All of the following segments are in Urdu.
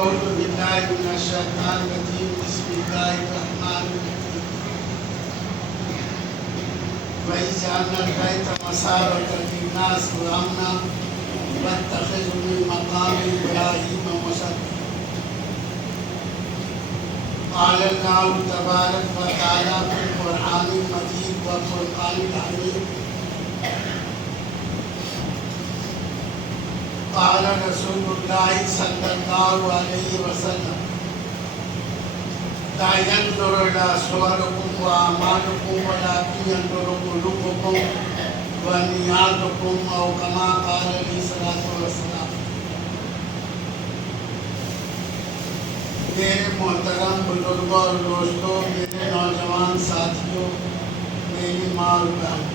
أعوذ بالله من الشيطان الرجيم بسم الله الرحمن الرحيم وجعلنا البيت مثابة للناس وأمنا واتخذوا من مقام إبراهيم مصلى قال الله تبارك وتعالى في القرآن المجيد والفرقان الحميد قال رسول الله صلى الله عليه وسلم لا ينظر إلى صوركم وأعمالكم ولكن ينظر قلوبكم ونياتكم أو كما قال عليه الصلاة والسلام. میرے محترم بزرگوں اور دوستوں، میرے نوجوان ساتھیوں، میری ماں اور بہن،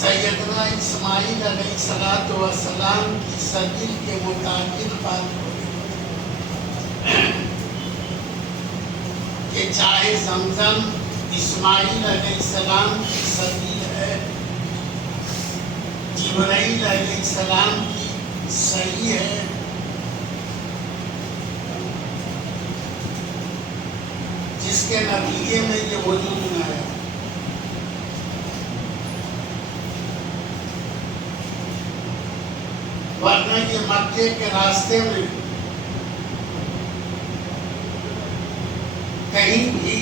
سیدنا اسماعیل علیہ السلام کی سبیل کے متعلق بات ہو رہی ہے کہ چاہے زمزم اسماعیل علیہ السلام کی سبیل ہے، جبرائیل علیہ السلام کی صحیح ہے، جس کے نتیجے میں یہ وجود میں آیا. ورنہ یہ مکے کے راستے میں کہیں بھی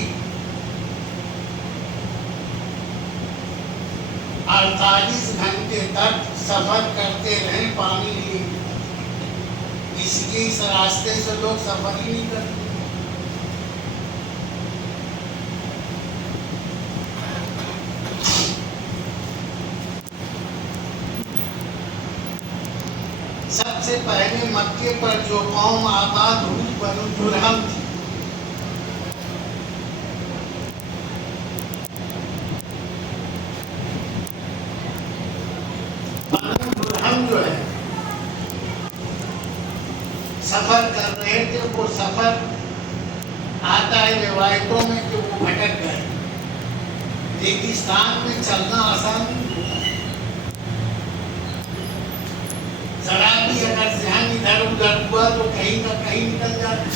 48 گھنٹے تک سفر کرتے رہے پانی لیے، اس لیے اس راستے سے لوگ سفر ہی نہیں کرتے. سب سے پہلے مکے پر جو قوم آباد ہوئی بنو جرہم تھی. بنو جرہم جو ہے سفر کر رہے تھے، وہ سفر آتا ہے روایتوں میں کہ وہ بھٹک گئے. ریگستان میں چلنا آسان نہیں ہوتا، ذرا بھی اگر ذہن ادھر ادھر ہوا تو کہیں نہ کہیں نکل جاتا.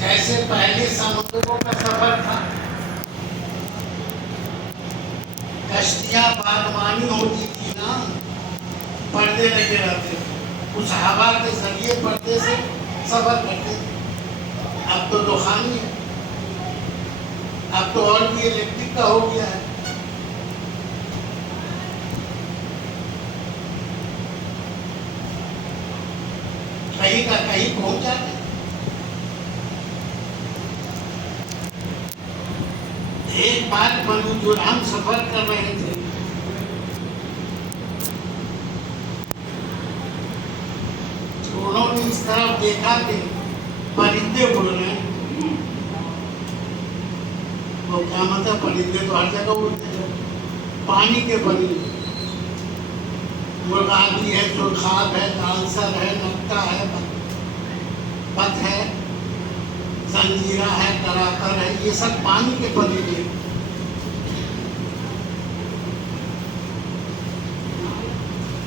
جیسے پہلے سمندروں کا سفر تھا، کشتیاں باغبانی ہوتی تھی نا، پردے لگے رہتے تھے، اس ہوا کے ذریعے پردے سے سفر کرتے تھے. اب تو دخانی ہے، اب تو اور بھی الیکٹرک کا ہو گیا ہے. کہیں کا کہیں پہنچ جاتے. ایک بار بنو جرہم سفر کر رہے تھے، انہوں نے اس طرف دیکھا کہ پرندے اڑ رہے ہیں. وہ کیا مطلب؟ پرندے تو ہر جگہ اڑتے ہیں، پانی کے پرندے. مرغابی ہے، سرخاب ہے، دالسر ہے، نکتا ہے، پت ہے، زنجیرہ ہے، کراکر ہے، یہ سب پانی کے پرندے.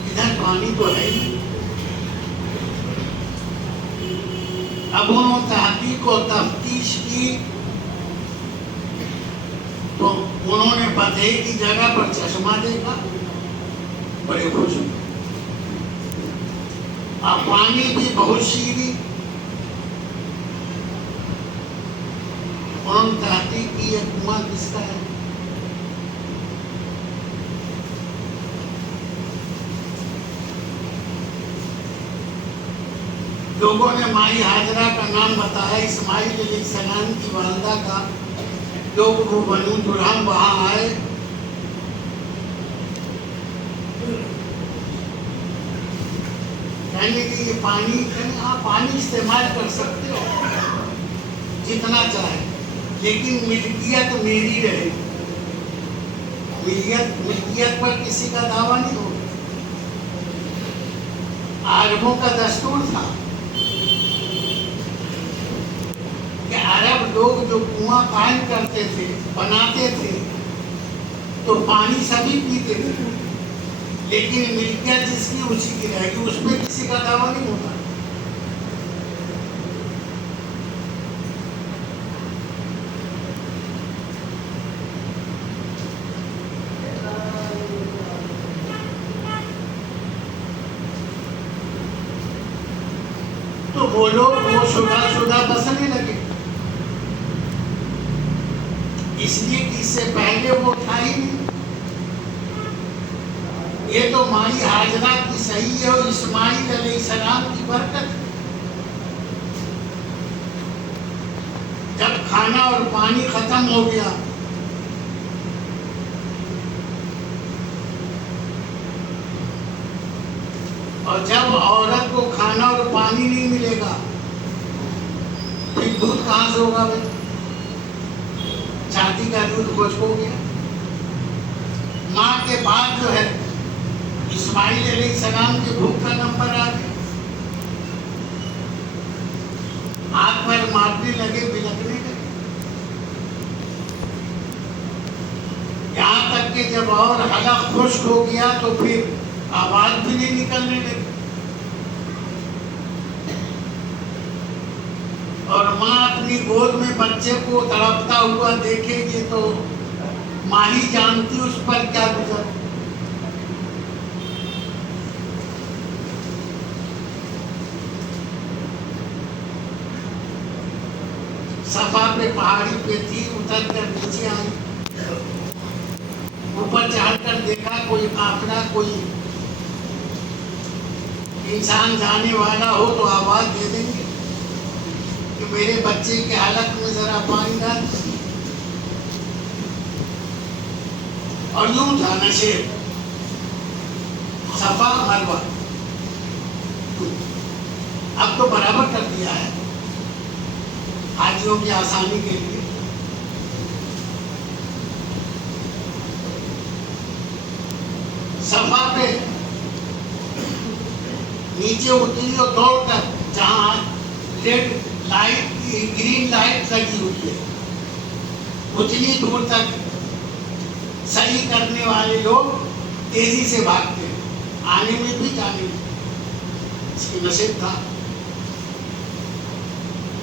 ادھر پانی تو ہے ہی. اب انہوں نے تحقیق و تفتیش کی تو انہوں نے بدھے کی جگہ پر چشمہ دیکھا، بڑے خوش ہوئے. اور پانی بھی بہت شیریں. انہوں نے تحقیق کی یہ کنواں کس کا ہے. لوگوں نے مائی ہاجرہ کا نام بتایا، اسماعیل علیہ السلام کی والدہ کا. لوگ وہ بنو جرہم وہاں آئے. کہنے کہ یہ پانی، آپ پانی استعمال کر سکتے ہو جتنا چاہے، لیکن ملکیت میری رہے. ملکیت پر کسی کا دعویٰ نہیں ہو. عربوں کا دستور تھا کہ عرب لوگ جو کنواں قائم کرتے تھے، بناتے تھے، تو پانی سبھی پیتے تھے، لیکن ملکیت جس کی اسی کی رہے گی، اس پہ کسی کا دعویٰ نہیں ہوتا۔ تو وہ لوگ وہ شدہ بسنے لگے، اس لیے کہ اس سے پہلے وہ تھا ہی نہیں۔ یہ تو مائی ہاجرہ کی صحیح ہے اور اسماعیل علیہ السلام کی برکت۔ جب کھانا اور پانی ختم ہو گیا اور جب عورت کو کھانا اور پانی نہیں ملے گا پھر دودھ کہاں سے ہوگا بھائی؟ چھاتی کا دودھ خشک ہو گیا۔ ماں کے بعد جو ہے اسماعیل علیہ السلام کے بھوک کا نمبر آ گیا، ہاتھ پر مارنے لگے، بلکنے لگے، یہاں تک کہ جب اور حلق خشک ہو گیا تو پھر آواز بھی نہیں نکلنے لگی۔ اور ماں اپنی گود میں بچے کو تڑپتا ہوا دیکھے گی تو ماں ہی جانتی اس پر کیا گزر۔ صفا پہ پہاڑی پہ تھی، اتر کر نیچے آئی، اوپر چڑھ کر دیکھا کوئی قافلہ، کوئی انسان جانے والا ہو تو آواز دے دیں گے کہ میرے بچے کے حلق میں ذرا پانی ڈال۔ اور یوں تھا نشیب، صفا مروہ، اب تو برابر کر دیا ہے حاجیوں کی آسانی کے لیے۔ صفا پہ نیچے اتری اور دوڑ کر جہاں ریڈ لائٹ گرین لائٹ لگی ہوئی ہے اتنی دور تک صحیح کرنے والے لوگ تیزی سے بھاگتے ہیں، آنے میں بھی جانے میں، اس کی نصیب تھا۔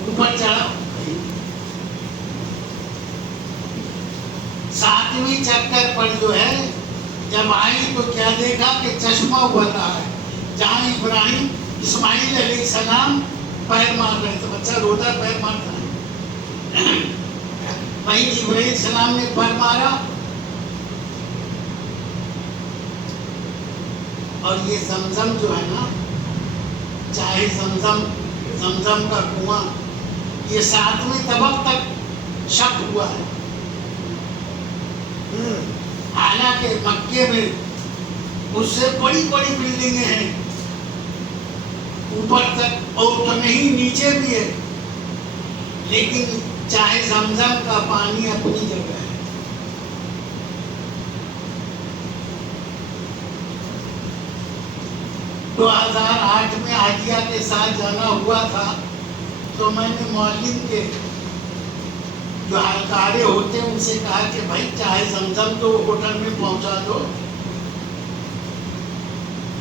اوپر چڑھا، ساتویں چکر پر جو ہے جب آئی تو کیا دیکھا کہ چشمہ ابھر رہا ہے، جہاں ابراہیم اسماعیل علیہ السلام پیر مار رہے تھے، بچہ روتا پیر مارتا ہے، وہیں جبرائیل السلام نے پیر مارا اور یہ زمزم جو ہے نا، چاہے زمزم کا کنواں یہ 7ویں طبق تک شک ہوا ہے، حالانکہ مکے میں اس سے بڑی بڑی بلڈنگیں ہیں اوپر تک، اور تو نہیں نیچے بھی ہے، لیکن چاہے زمزم کا پانی اپنی جگہ ہے۔ 2008 میں حاجیہ کے ساتھ جانا ہوا تھا تو میں نے معلم کے جو اہلکارے ہوتے ہیں ان سے کہا کہ بھائی چاہے زمزم تو ہوٹل میں پہنچا دو،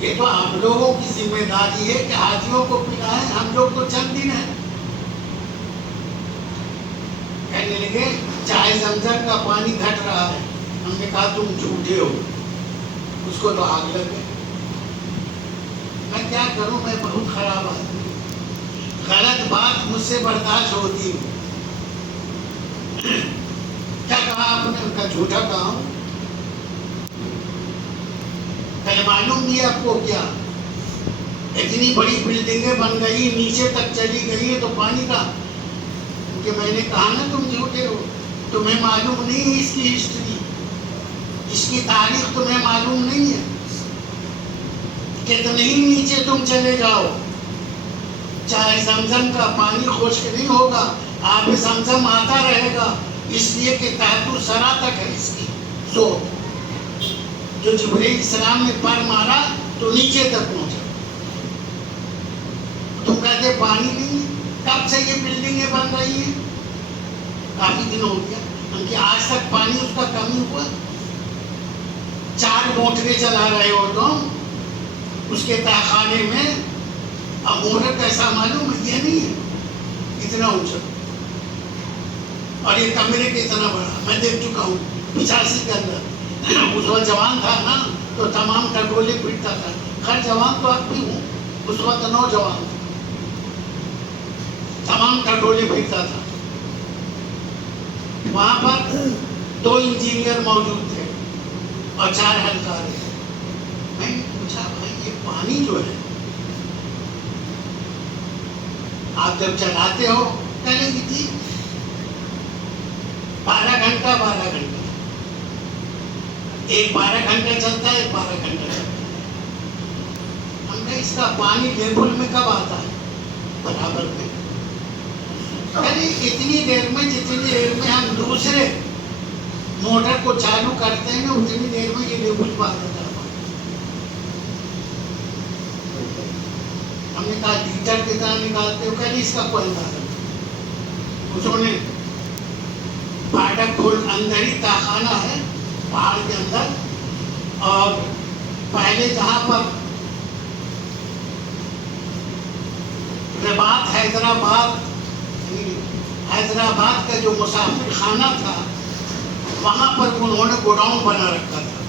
یہ تو آپ لوگوں کی ذمہ داری ہے کہ حاجیوں کو پلائیں، ہم لوگ تو چند دن ہیں۔ کہنے لگے چاہے زمزم کا پانی گھٹ رہا ہے، ہم نے کہا تم جھوٹے ہو، اس کو تو آگ لگ گئی۔ میں کیا کروں، میں بہت خراب آدمی، غلط بات مجھ سے برداشت ہوتی ہے۔ کیا کہا آپ نے؟ ان کا جھوٹا کہا ہوں، پہلے معلوم نہیں آپ کو کیا اتنی بڑی بلڈنگیں بن گئی، نیچے تک چلی گئی ہے تو پانی کا، کیونکہ میں نے کہا نا تم جھوٹے ہو، تمہیں معلوم نہیں ہے اس کی ہسٹری، اس کی تاریخ تمہیں معلوم نہیں ہے، کتنے ہی نیچے تم چلے جاؤ چاہے زمزم کا پانی خشک نہیں ہوگا، آب زمزم آتا رہے گا، اس لیے کہ تحت سرا تک ہے اس کی۔ سو جو جبرائیل السلام نے پر مارا تو نیچے تک پہنچا، تم کہتے پانی نہیں ہے، کب سے یہ بلڈنگیں بن رہی ہیں؟ کافی دن ہو گیا ان کی آج تک پانی اس کا کم ہی ہوا. 4 موٹریں چلا رہے ہو تم اس کے تہخانے میں. اب موٹر کیسا معلوم ہے؟ یہ نہیں ہے اتنا اونچا اور یہ کمرے کے اتنا بڑا. میں دیکھ چکا ہوں 85 کے اندر. اس وقت جوان تھا نا تو تمام ٹٹولے پھرتا تھا. خیر جوان تو اب بھی ہوں, اس وقت نوجوان تھا, تمام ٹٹولے پھرتا تھا. وہاں پر 2 انجینئر موجود تھے اور 4 اہلکار. میں نے پوچھا بھائی یہ پانی جو ہے آپ جب چلاتے ہو کہنے کی تھی 12 گھنٹہ 12 گھنٹہ, ایک 12 گھنٹہ چلتا ہے, ایک 12 گھنٹہ چلتا ہے. ہم نے اس کا پانی لیول میں کب آتا ہے؟ برابر میں. یعنی اتنی دیر میں جتنی دیر میں ہم دوسرے موٹر کو چالو کرتے ہیں اتنی دیر میں یہ لیول پا دیتا ہے. ہم نے کہا لیٹر کتنا نکالتے ہو؟ کہ نہیں اس کا کوئی اندازہ نہیں. انہوں نے پھاٹک کھول, اندر ہی تہخانہ ہے پہاڑ کے اندر, اور پہلے جہاں پر رباط حیدرآباد کا جو مسافر خانہ تھا وہاں پر انہوں نے گوڈاؤن بنا رکھا تھا.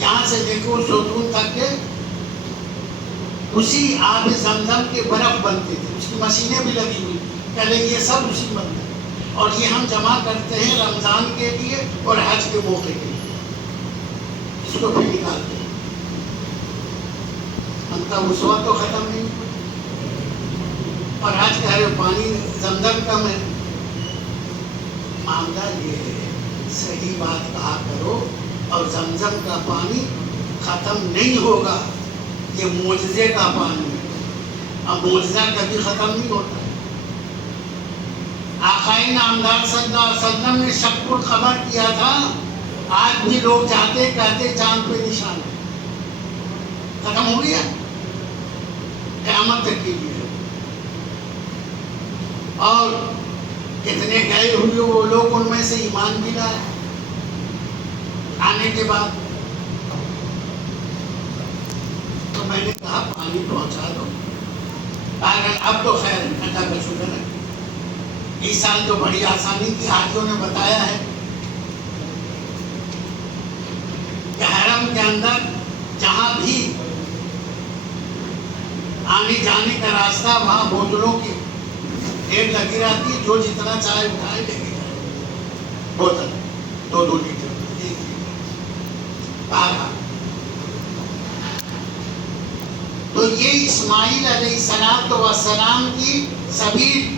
یہاں سے دیکھو ستون تک کے اسی آب زمزم کے برف بنتے تھے, اس کی مشینیں بھی لگی ہوئی. پہلے یہ سب اسی بنتا ہے اور یہ ہم جمع کرتے ہیں رمضان کے لیے اور حج کے موقع کے لیے. اس کو پھر نکالتے ہیں. ہم کا اس وقت تو ختم نہیں ہوا اور حج کہہ رہے پانی زمزم کم ہے. معاملہ یہ ہے, صحیح بات کہا کرو. اور زمزم کا پانی ختم نہیں ہوگا, یہ معجزے کا پانی ہے. اب معجزہ کبھی ختم نہیں ہوتا. آقا نامدار صلی اللہ علیہ وسلم نے شک کو خبر کیا تھا, آج بھی لوگ جاتے کہتے چاند پہ نشان ہے. ختم ہو گیا قیامت تک کے لیے. اور کتنے گئے ہوئے وہ لوگ ان میں سے ایمان بھی لائے آنے کے بعد. تو میں نے کہا پانی پہنچا دو. اب تو خیر اللہ کا شکر ہے, اس سال تو بڑی آسانی کی حاجیوں نے بتایا ہے کہ حرم کے اندر جہاں بھی آنے جانے کا راستہ وہاں بوتلوں کی ڈھیر لگی رہتی, جو جتنا چائے اٹھائے لے کے جائے. بوتل 2 لیٹر 1 لیٹر بارہ. تو یہ اسماعیل علیہ السلام کی سبیل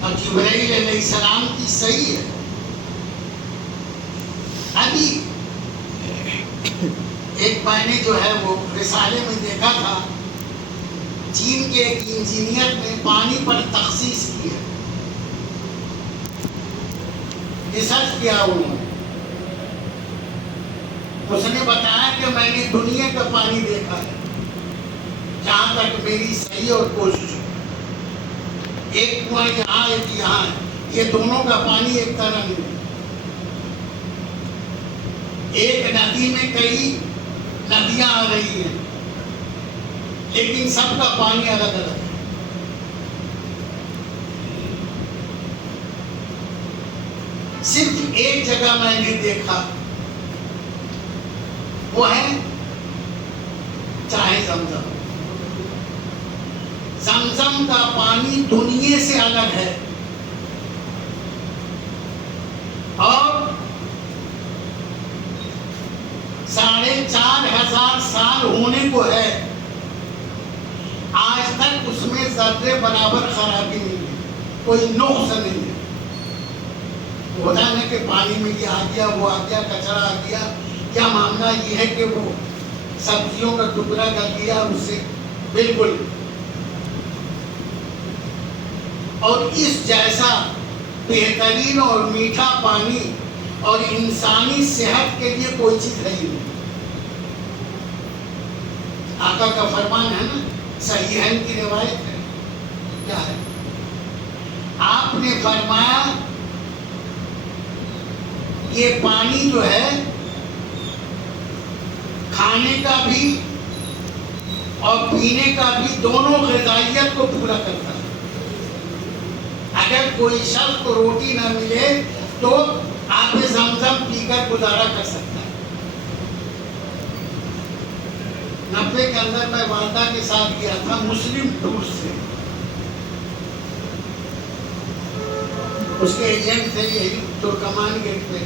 اور جبرائیل علیہ السلام کی صحیح ہے. ابھی ایک میں نے جو ہے وہ رسالے میں دیکھا تھا, چین کے ایک انجینئر نے پانی پر تخصیص کی ہے, ریسرچ کیا انہوں نے. اس نے بتایا کہ میں نے دنیا کا پانی دیکھا ہے جہاں تک میری صحیح اور کوشش ہے. ایک کنواں یہاں ایک یہاں ہے, یہ دونوں کا پانی ایک طرح نہیں ہے. ایک ندی میں کئی ندیاں آ رہی ہیں لیکن سب کا پانی الگ الگ ہے. صرف ایک جگہ میں نے دیکھا, وہ ہے چاہے زمزم. زمزم کا پانی دنیا سے الگ ہے اور 4,500 سال ہونے کو ہے, آج تک اس میں ذرے برابر خرابی نہیں ہے, کوئی نقص نہیں ہے. ہوتا ہے کہ پانی میں یہ آ گیا وہ آ گیا کچرا آ گیا, کیا معاملہ یہ ہے کہ وہ سبزیوں کا ٹکڑا کر دیا اس سے بالکل. اور اس جیسا بہترین اور میٹھا پانی اور انسانی صحت کے لیے کوئی چیز ہے ہی نہیں. آقا کا فرمان ہے نا, صحیحین کی روایت ہے, کیا ہے نے فرمایا یہ پانی جو ہے کھانے کا بھی اور پینے کا بھی دونوں غذائیت کو پورا کرتا ہے. اگر کوئی شخص کو روٹی نہ ملے تو آب زمزم پی کر گزارا کر سکتا ہے. 90 کے اندر میں والدہ کے ساتھ گیا تھا مسلم ٹور سے. اس کے ایجنٹ تھے یہی ترکمان گیٹ پہ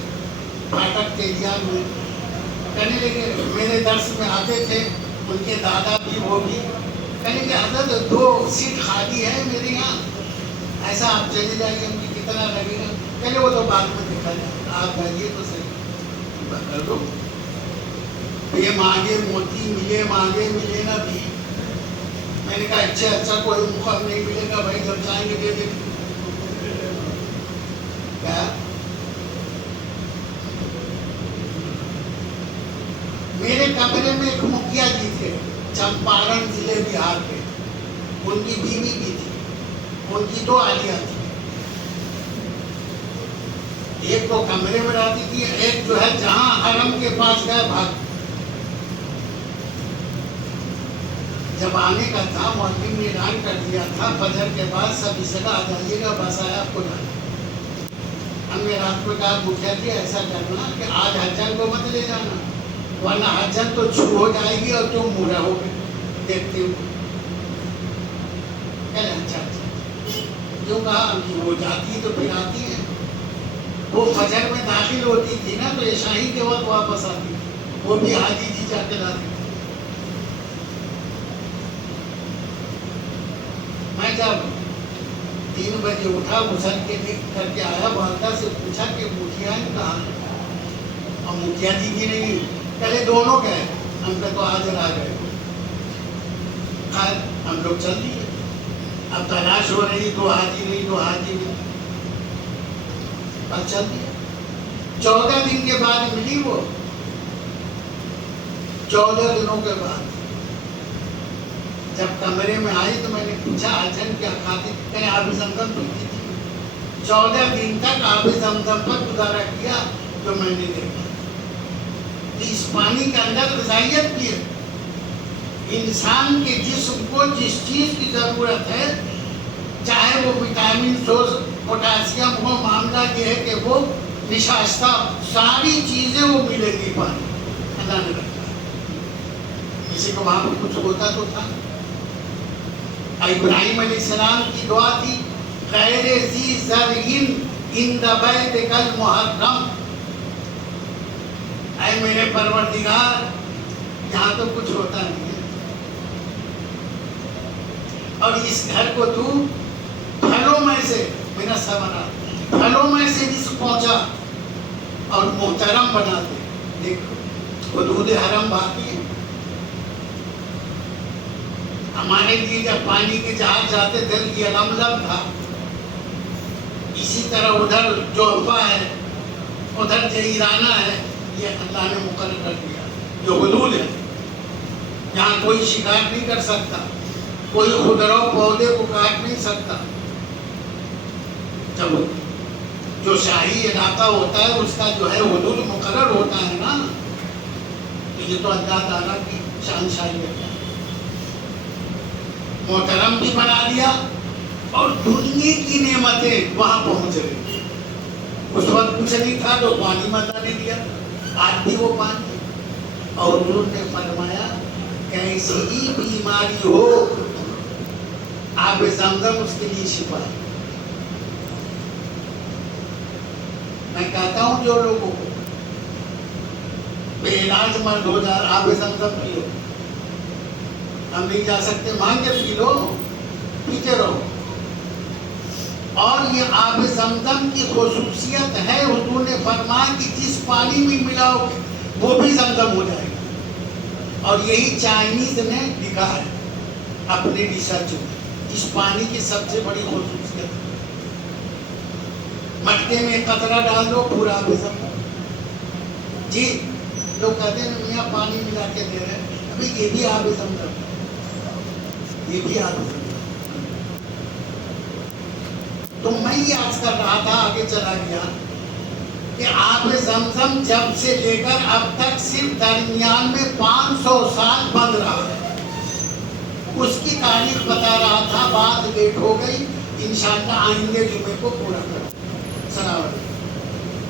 پھاٹک کے ایریا میں. کہنے لگے میرے درس میں آتے تھے ان کے دادا بھی وہ بھی. کہنے لگے حضرت 2 سیٹ خالی ہے میرے یہاں, ایسا آپ چلے جائیے, ان کی کتنا لگے گا؟ پہلے وہ تو بعد میں دیکھا جائے, آپ بھائیے تو صحیح کر دو. یہ مانگے موتی ملے مانگے ملے نہ بھی. میں نے کہا اچھا کوئی موقع نہیں ملے گا بھائی, جب جائیں گے دے دیں. کیا میرے کمرے میں ایک مکھیا جی تھے چمپارن ضلع بہار کے, ان کی بیوی بھی تھی, ان کی 2 آلیاں تھی. ایک تو کمرے میں رہتی تھی, ایک جو ہے جہاں حرم کے پاس گئے بھاگ. جب آنے کا تھا مولوی نے اعلان کر دیا تھا فجر کے بعد سب اس جگہ آ جائیے گا, بس آیا آپ کو جانا. ہم نے رات کو کہا مکھیا جی ایسا کرنا کہ آج حجن کو مت لے جانا, ورنہ حجن تو چھو ہو جائے گی اور تم مورا ہو گے دیکھتے ہو. اچھا جو کہا وہ جاتی تو پھر آتی ہے. وہ فجر میں داخل ہوتی تھی نا تو عشائی کے وقت واپس آتی تھی, وہ بھی حاجی جی جا کے لاتی تھی. میں جب 3 بجے اٹھا غسل کے کر کے آیا, والدہ سے پوچھا کہ مکھیا کہاں ہے, اور مکھیا جی بھی نہیں. پہلے دونوں گئے, ہم تو آج آ گئے. خیر ہم لوگ چل دیے. اب تلاش ہو رہی, 2 حاجی نہیں. بس چل دیا. 14 دن کے بعد ملی وہ. 14 دنوں کے بعد جب کمرے میں آئی تو میں نے پوچھا حجن کیا کھاتی تھی؟ کہیں آب زمزم پیتی تھی. 14 دن تک آب زمزم پر گزارا کیا جو میں نے دیکھا. اس پانی کے اندر غذائیت بھی ہے. انسان کے جسم کو جس چیز کی ضرورت ہے, چاہے وہ وٹامن ہو, پوٹاسیم ہو, معاملہ یہ ہے کہ وہ نشاستہ ساری چیزیں وہ ملے گی. پانی اللہ نے رکھا ہے. کسی کو وہاں پر کچھ ہوتا تو تھا. ابراہیم علیہ السلام کی دعا تھی غیر ذی زرعٍ عند بیتک المحرم, اے میرے پروردگار یہاں تو کچھ ہوتا نہیں ہے, اور اس گھر کو تو پھلوں میں سے میرا ثمرہ پھلوں میں سے رزق پہنچا اور محترم بنا دے. دیکھو حدود حرم باقی ہے. ہمارے لیے جب پانی کے جہاز جاتے تھے یہ لملم تھا, اسی طرح ادھر جوفا ہے, ادھر جیرانہ ہے, یہ اللہ نے مقرر کر دیا. جو حدود ہے یہاں کوئی شکار نہیں کر سکتا, کوئی خضرو پودے کو کاٹ نہیں سکتا. جب جو شاہی علاقہ ہوتا ہے اس کا جو ہے حدود مقرر ہوتا ہے نا, تو یہ تو اللہ تعالیٰ کی شان شاہی ہے. محترم بھی بنا دیا اور دنیا کی نعمتیں وہاں پہنچ رہی. اس وقت کچھ نہیں تھا تو پانی اللہ نے دیا, آج بھی وہ پانی. اور حضور نے فرمایا کیسی ہی بیماری ہو آب زمزم اس کے لیے شفا ہے. میں کہتا ہوں جو لوگوں کو بے علاج مرد ہو جائے آب زمزم پیو, ہم نہیں جا سکتے, مانگ کے پی لو, پیتے رہو. اور یہ آب زمزم کی خصوصیت ہے, حضور نے فرمایا کہ جس پانی میں ملاؤ گے وہ بھی زمزم ہو جائے گا. اور یہی چائنیز نے لکھا ہے اپنے ریسرچ میں. اس پانی کی سب سے بڑی خصوصیت مٹکے میں قطرہ ڈال دو پورا آب زمزم. جی لوگ کہتے ہیں میاں پانی ملا کے دے رہے ہیں, ابھی یہ بھی آب زمزم, یہ بھی آب زمزم. تو میں یہ عرض کر رہا تھا، آگے چلا گیا کہ آب زمزم جب سے لے کر اب تک صرف درمیان میں 500 سال بند رہا ہے، اس کی تاریخ بتا رہا تھا، بات لیٹ ہو گئی، انشاءاللہ آئندے جمعے کو پورا کرو. سلام علیکم.